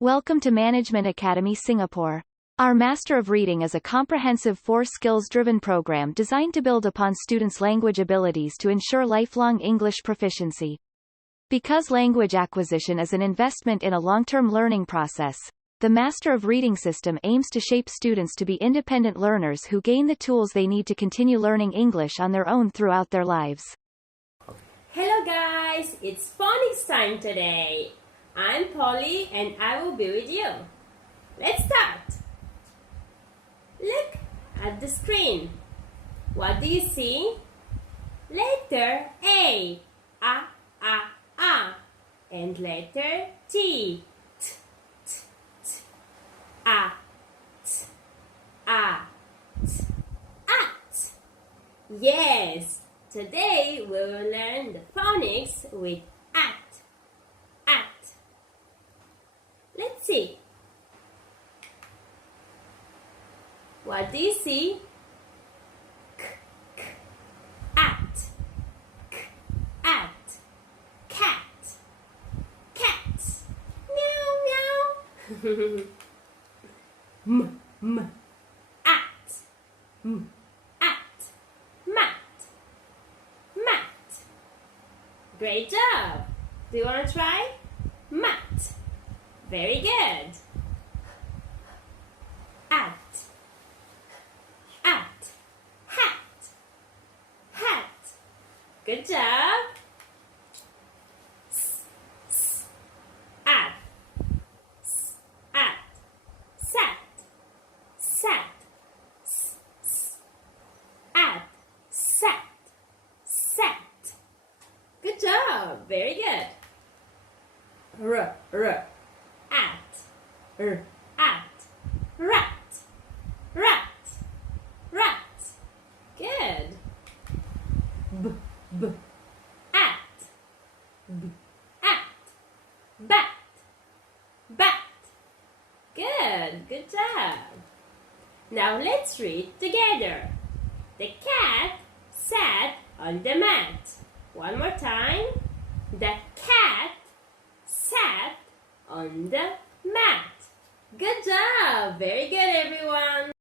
Welcome to Management Academy Singapore. Our Master of Reading is a comprehensive 4-skills-driven program designed to build upon students' language abilities to ensure lifelong English proficiency. Because language acquisition is an investment in a long-term learning process, the Master of Reading system aims to shape students to be independent learners who gain the tools they need to continue learning English on their own throughout their lives. Hello guys, it's phonics time today. I'm Polly and I will be with you. Let's start. Look at the screen. What do you see? Letter A, A. And letter T, T, T, T, A, T, A, T, at. Yes, today we will learn the phonics with at. Let's see. What do you see? K, k, at, k, at, cat, cat, meow, meow. M, at, at, mat, mat. Great job. Do you want to try? Mat. Very good. At, hat, hat. Good job. At, sat, at, sat. Good job. Very good. At, rat. Good. At, bat. Good job. Now let's read together. The cat sat on the mat. One more time. The cat sat on the mat. Good job! Very good, everyone!